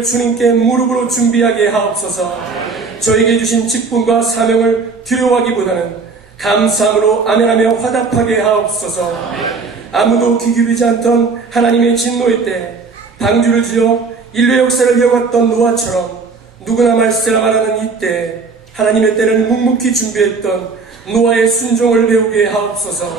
머리를 주님께 무릎으로 준비하게 하옵소서. 저에게 주신 직분과 사명을 두려워하기보다는 감사함으로 아멘하며 화답하게 하옵소서. 아무도 귀 기울이지 않던 하나님의 진노의 때 방주를 지어 인류 역사를 이어갔던 노아처럼 누구나 말세라말하는 이때 하나님의 때를 묵묵히 준비했던 노아의 순종을 배우게 하옵소서.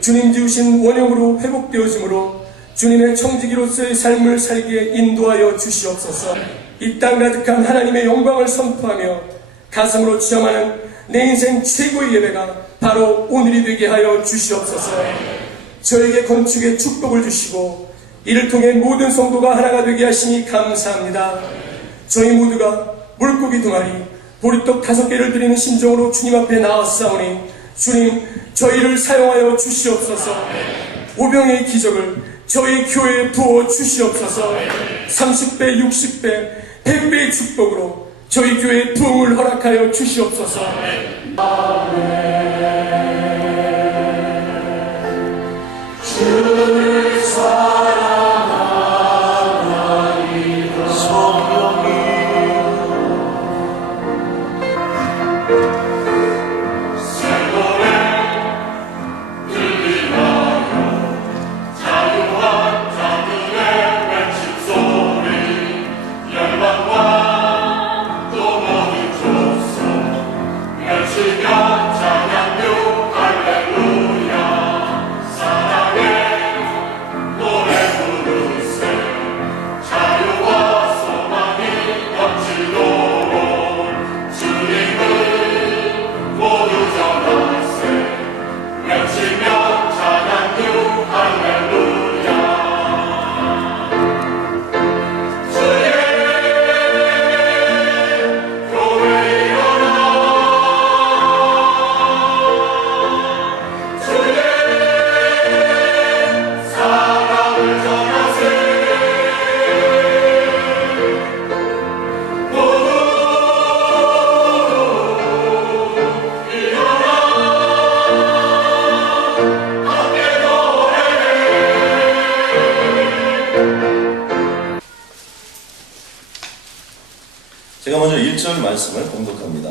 주님 지으신 원형으로 회복되어짐으로 주님의 청지기로서의 삶을 살기에 인도하여 주시옵소서. 이 땅 가득한 하나님의 영광을 선포하며 가슴으로 체험하는 내 인생 최고의 예배가 바로 오늘이 되게 하여 주시옵소서. 저에게 건축의 축복을 주시고 이를 통해 모든 성도가 하나가 되게 하시니 감사합니다. 저희 모두가 물고기 두 마리, 보리떡 다섯 개를 드리는 심정으로 주님 앞에 나왔사오니 주님 저희를 사용하여 주시옵소서. 오병의 기적을 저희 교회에 부어 주시옵소서. 30배, 60배, 100배의 축복으로 저희 교회에 부흥을 허락하여 주시옵소서. to 제가 먼저 1절 말씀을 공독합니다.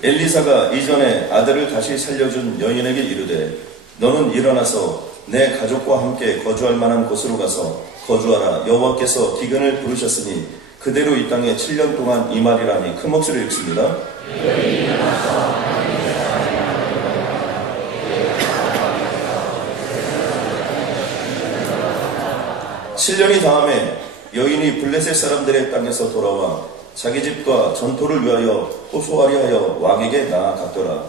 엘리사가 이전에 아들을 다시 살려준 여인에게 이르되 너는 일어나서 내 가족과 함께 거주할 만한 곳으로 가서 거주하라 여호와께서 기근을 부르셨으니 그대로 이 땅에 7년 동안 이 말이라니 큰 목소리를 읽습니다. 7년이 다음에 여인이 블레셋 사람들의 땅에서 돌아와 자기 집과 전토를 위하여 호소하리 하여 왕에게 나아갔더라.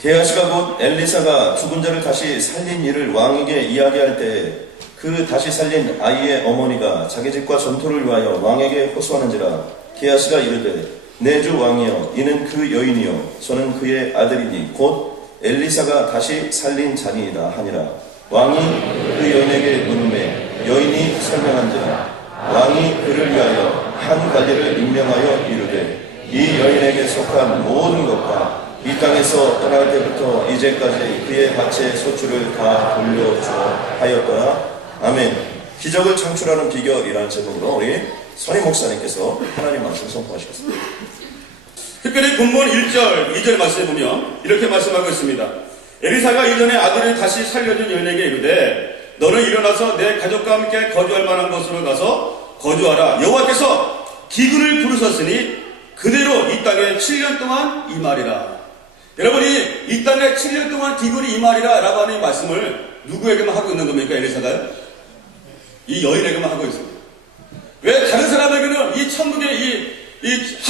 게하시가 곧 엘리사가 죽은 자를 다시 살린 일을 왕에게 이야기할 때그 다시 살린 아이의 어머니가 자기 집과 전토를 위하여 왕에게 호소하는지라 게하시가 이르되 내 주 왕이여 이는 그 여인이요 저는 그의 아들이니 곧 엘리사가 다시 살린 자니이다 하니라. 왕이 그 여인에게 물음에 여인이 설명한지라 왕이 그를 위하여 한 관리를 임명하여 이르되 이 여인에게 속한 모든 것과 이 땅에서 떠날 때부터 이제까지 그의 밭의 소출을 다 돌려주어 하였더라. 아멘. 기적을 창출하는 비결이라는 제목으로 우리 선임 목사님께서 하나님 말씀 선포하시겠습니다 특별히 본문 1절, 2절 말씀에 보면 이렇게 말씀하고 있습니다. 에리사가 이전에 아들을 다시 살려준 여인에게 이르되 너는 일어나서 내 가족과 함께 거주할 만한 곳으로 가서 거주하라. 여호와께서 기근을 부르셨으니 그대로 이 땅에 7년 동안 임하리라. 여러분이 이 땅에 7년 동안 기근이 임하리라 라고 하는 이 말씀을 누구에게만 하고 있는 겁니까 에리사가요? 이 여인에게만 하고 있습니다. 왜 다른 사람에게는 이 천국의 이, 이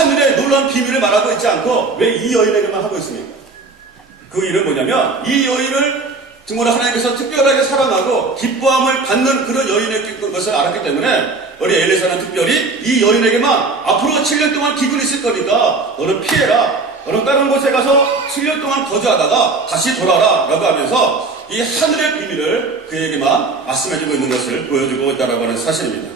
놀라운 비밀을 말하고 있지 않고 왜 이 여인에게만 하고 있습니까? 그 일은 뭐냐면 이 여인을 정말 하나님께서 특별하게 사랑하고 기뻐함을 받는 그런 여인의 것을 알았기 때문에 우리 엘리사는 특별히 이 여인에게만 앞으로 7년 동안 기근이 있을 거니까 너는 피해라. 너는 다른 곳에 가서 7년 동안 거주하다가 다시 돌아라. 라고 하면서 이 하늘의 비밀을 그에게만 말씀해주고 있는 것을 보여주고 있다라고 하는 사실입니다.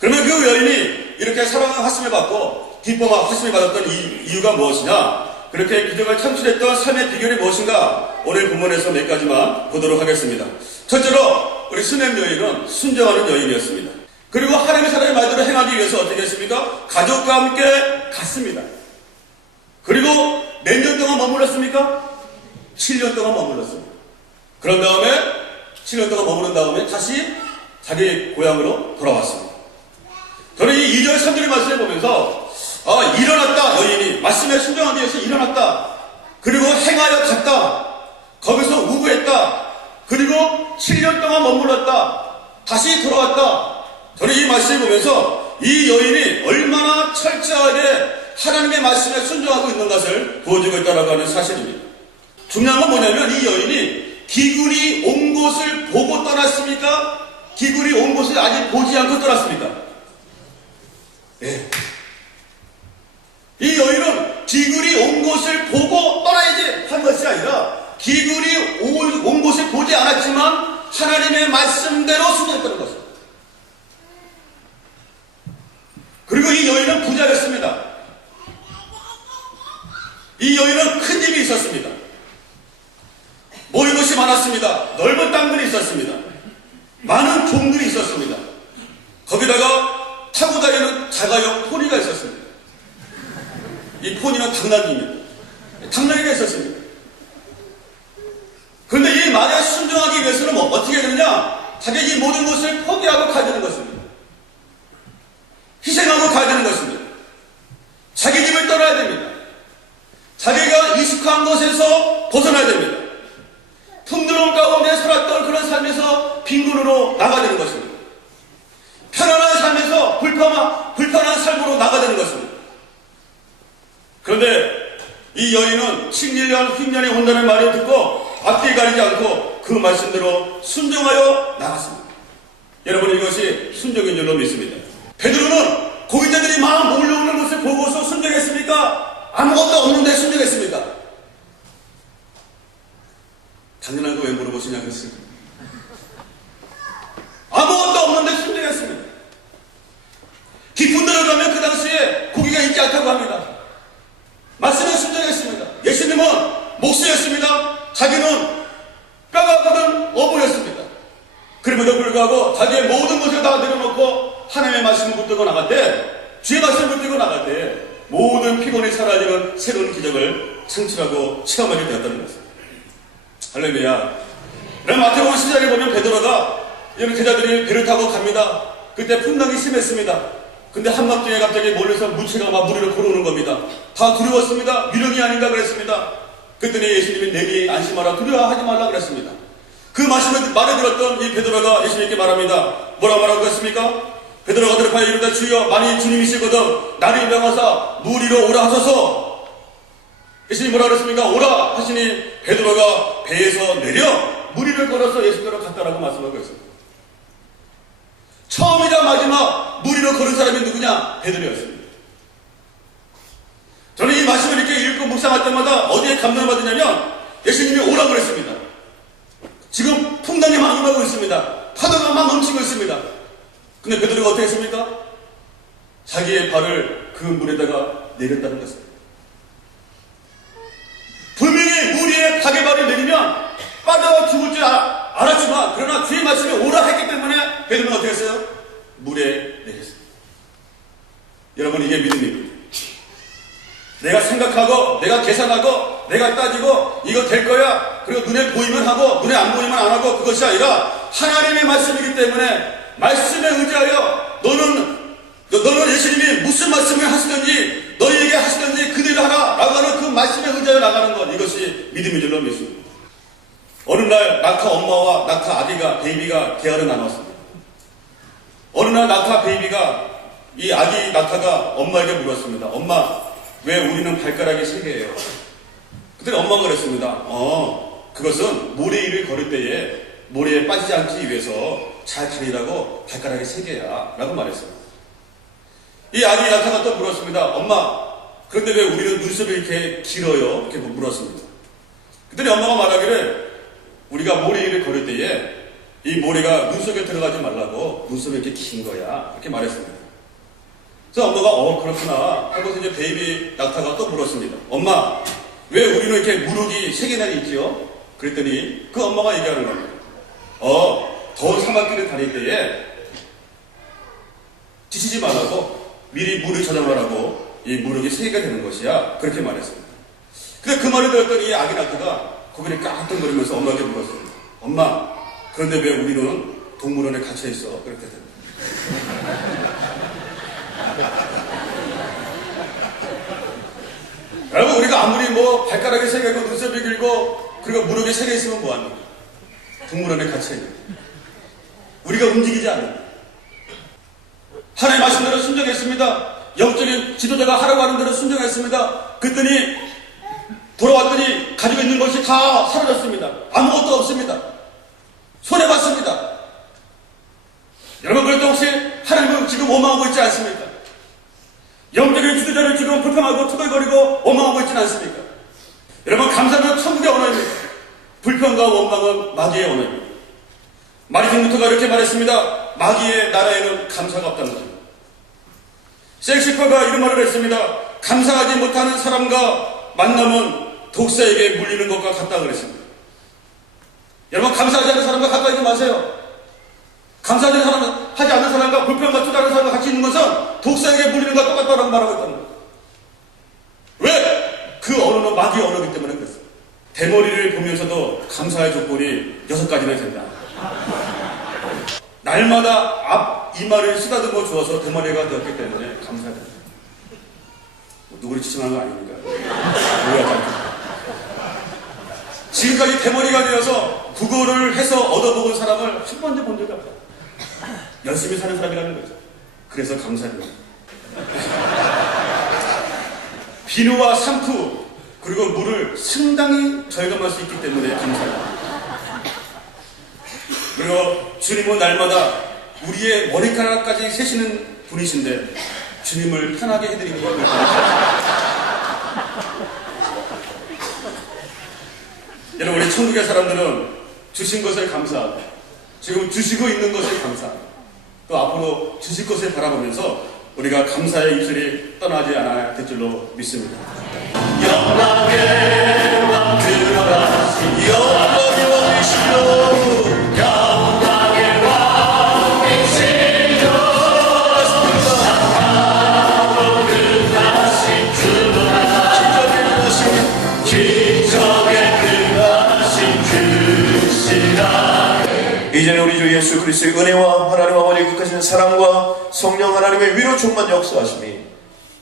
그러면 그 여인이 이렇게 사랑하심을 받고 기쁨과 하심을 받았던 이, 이유가 무엇이냐? 그렇게 기적을 창출했던 삶의 비결이 무엇인가 오늘 본문에서 몇 가지만 보도록 하겠습니다. 첫째로 우리 수냄 여인은 순정하는 여인이었습니다. 그리고 하나님의 사람의 말대로 행하기 위해서 어떻게 했습니까? 가족과 함께 갔습니다. 그리고 몇 년 동안 머물렀습니까? 7년 동안 머물렀습니다. 그런 다음에 7년 동안 머무른 다음에 다시 자기 고향으로 돌아왔습니다. 저는 이 2절 3절의 말씀을 보면서 아 일어났다. 여인이 말씀에 순종하기 위해서 일어났다. 그리고 행하여 갔다. 거기서 우구했다. 그리고 7년 동안 머물렀다. 다시 돌아왔다. 저는 이 말씀을 보면서 이 여인이 얼마나 철저하게 하나님의 말씀에 순종하고 있는 것을 보여주고 있다고 하는 사실입니다. 중요한 건 뭐냐면 이 여인이 기굴이 온 곳을 보고 떠났습니까? 기굴이 온 곳을 아직 보지 않고 떠났습니까? 예. 이 여인은 기굴이 온 곳을 보고 떠나야지 한 것이 아니라 기굴이 온, 온 곳을 보지 않았지만 하나님의 말씀대로 순종했다는 것입니다. 그리고 이 여인은 부자였습니다. 이 여인은 큰 집이 있었습니다. 모인 것이 많았습니다. 넓은 땅들이 있었습니다. 많은 종들이 있었습니다. 거기다가 타고 다니는 자가용 포니가 있었습니다. 이 포니는 당나귀입니다. 당나귀가 있었습니다. 그런데 이 말에 순종하기 위해서는 뭐 어떻게 되느냐? 자기 이 모든 것을 포기하고 가야 되는 것입니다. 희생하고 가야 되는 것입니다. 자기 집을 떠나야 됩니다. 자기가 익숙한 곳에서 벗어나야 됩니다. 풍요로운 가운데 살았던 그런 삶에서 빈곤으로 나가야 되는 것입니다. 편안한 삶에서 불편한, 불편한 삶으로 나가야 되는 것입니다. 그런데 이 여인은 7년 흉년이 온다는 말을 듣고 앞뒤 가리지 않고 그 말씀대로 순종하여 나갔습니다. 여러분 이것이 순종인 줄로 믿습니다. 베드로는 고기자들이 막 몰려오는 것을 보고서 순종했습니까? 아무것도 없는데 순종했습니까? 당연한 거 왜 물어보시냐. 아무것도 없는데 순종했습니다. 깊은 데로 가면 그 당시에 고기가 있지 않다고 합니다. 말씀에 순종했습니다. 예수님은 목수였습니다. 자기는 뼈가 굳은 어부였습니다. 그럼에도 불구하고 자기의 모든 것을 다 내려놓고 하나님의 말씀을 붙들고 나갈 때, 주의 말씀을 붙들고 나갈 때, 모든 피곤이 사라지는 새로운 기적을 창출하고 체험하게 되었다는 것입니다. 할렐루야. 그럼 마태복음 10장에 보면 베드로가 이런 제자들이 배를 타고 갑니다. 그때 풍랑이 심했습니다. 근데 한밤중에 갑자기 멀리서 무채가 막 무리로 걸어오는 겁니다. 다 두려웠습니다. 미련이 아닌가 그랬습니다. 그랬더니 예수님이 내리 안심하라 두려워하지 말라 그랬습니다. 그 말씀을 말해 들었던 이 베드로가 예수님께 말합니다. 뭐라 말하고 했습니까? 베드로가 대답하여 이르다 주여 만일 주님이시거든 나를 명하사 무리로 오라 하소서 예수님 뭐라 그랬습니까? 오라 하시니 베드로가 배에서 내려 무리를 걸어서 예수께로 갔다라고 말씀하고 있습니다. 처음이자 마지막 무리로 걸은 사람이 누구냐? 베드로였습니다. 저는 이 말씀을 이렇게 읽고 묵상할 때마다 어디에 감동을 받으냐면 예수님이 오라고 그랬습니다. 지금 풍랑이 막 임하고 있습니다. 파도가 막 넘치고 있습니다. 근데 베드로가 어떻게 했습니까? 자기의 발을 그 물에다가 내렸다는 것입니다. 분명히 무리에 닭의 발을 내리면 빠져가 죽을 줄 아- 알았지만 그러나 주의 말씀이 오라 했기 때문에 베드로는 어떻게 했어요? 물에 내렸습니다. 여러분 이게 믿음입니다. 내가 생각하고 내가 계산하고 내가 따지고 이거 될 거야 그리고 눈에 보이면 하고 눈에 안 보이면 안 하고 그것이 아니라 하나님의 말씀이기 때문에 말씀에 의지하여 너는 너, 너는 예수님이 무슨 말씀을 하시든지 너희에게 하시든지 그대로 하라 라고 하는 그 말씀에 의지하여 나가는 것 이것이 믿음의 줄로 믿습니다. 어느 날 낙타 엄마와 낙타 아기가 베이비가 대화를 나눴습니다. 어느 날 낙타 베이비가 이 아기 낙타가 엄마에게 물었습니다. 엄마 왜 우리는 발가락이 세 개예요? 그때 엄마가 그랬습니다. 어 그것은 모래 위를 걸을 때에 모래에 빠지지 않기 위해서 잘 다니라고 발가락이 세 개야 라고 말했습니다. 이 아기 낙타가 또 물었습니다. 엄마 그런데 왜 우리는 눈썹이 이렇게 길어요? 이렇게 물었습니다. 그랬더니 엄마가 말하기를 우리가 모래 위를 걸을 때에 이 모래가 눈속에 들어가지 말라고 눈썹이 이렇게 긴 거야. 이렇게 말했습니다. 그래서 엄마가 어 그렇구나 하고서 이제 베이비 낙타가 또 물었습니다. 엄마 왜 우리는 이렇게 무릎이 세 개나 있지요? 그랬더니 그 엄마가 얘기하는 겁니다. 어, 더운 사막길을 다닐 때에 지치지 말라고 미리 무릎 저장하라고 이 무릎이 세 개가 되는 것이야. 그렇게 말했습니다. 근데 그 말을 들었더니 이 아기 낙타가 고개를 까악거리면서 엄마에게 물었습니다. 엄마, 그런데 왜 우리는 동물원에 갇혀 있어? 그랬거든요. 여러분 우리가 아무리 뭐 발가락이 세 개고 눈썹이 길고 그리고 무릎이 세 개 있으면 뭐합니까? 동물원에 갇혀 있는 우리가 움직이지 않는 하나님 말씀 대로 순종했습니다. 영적인 지도자가 하라고 하는 대로 순종했습니다. 그랬더니 돌아왔더니 가지고 있는 것이 다 사라졌습니다. 아무것도 없습니다. 손해봤습니다. 여러분 때 혹시 하나님은 지금 원망하고 있지 않습니까? 영적인 지도자를 지금 불평하고 투덜거리고 원망하고 있지는 않습니까? 여러분 감사는 천국의 언어입니다. 불평과 원망은 마귀의 언어입니다. 마리팅부터가 이렇게 말했습니다. 마귀의 나라에는 감사가 없다는 것입니다. 섹시퍼가 이런 말을 했습니다. 감사하지 못하는 사람과 만나면 독사에게 물리는 것과 같다 그랬습니다. 여러분 감사하지 않는 사람과 가까이 있지 마세요. 감사하지 않는 사람, 하지 않는 사람과 불평과 투다는 사람과 같이 있는 것은 독사에게 물리는 것과 똑같다고 말하고 있다는 거예요. 왜? 그 언어는 마귀 언어이기 때문에. 대머리를 보면서도 감사의 조건이 여섯 가지나 된다. 날마다 앞 이마를 쓰다듬어 주어서 대머리가 되었기 때문에 감사하다. 뭐 누구를 지칭하는 거 아닙니까? 지금까지 대머리가 되어서 국어를 해서 얻어먹은 사람을 한 번도 본 적이 없다. 열심히 사는 사람이라는 거죠. 그래서 감사합니다. 비누와 샴푸 그리고 물을 상당히 절감할 수 있기 때문에 감사합니다. 그리고 주님은 날마다 우리의 머리카락까지 세시는 분이신데 주님을 편하게 해드리는 걸 여러분 우리 천국의 사람들은 주신 것을 감사하고 지금 주시고 있는 것을 감사하고 또 앞으로 주실 것을 바라보면서 우리가 감사의 입술이 떠나지 않아야 될 줄로 믿습니다. 이제는 우리 주 예수 그리스도의 은혜와 하나님 아버지의 극하신 사랑과 성령 하나님의 위로 충만 역사하심이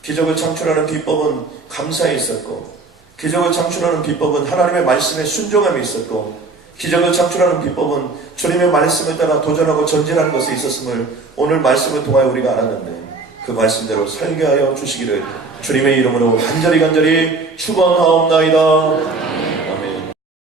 기적을 창출하는 비법은 감사에 있었고 기적을 창출하는 비법은 하나님의 말씀에 순종함이 있었고 기적을 창출하는 비법은 주님의 말씀에 따라 도전하고 전진하는 것에 있었음을 오늘 말씀을 통하여 우리가 알았는데 그 말씀대로 설계하여 주시기를 주님의 이름으로 간절히 간절히 축원하옵나이다.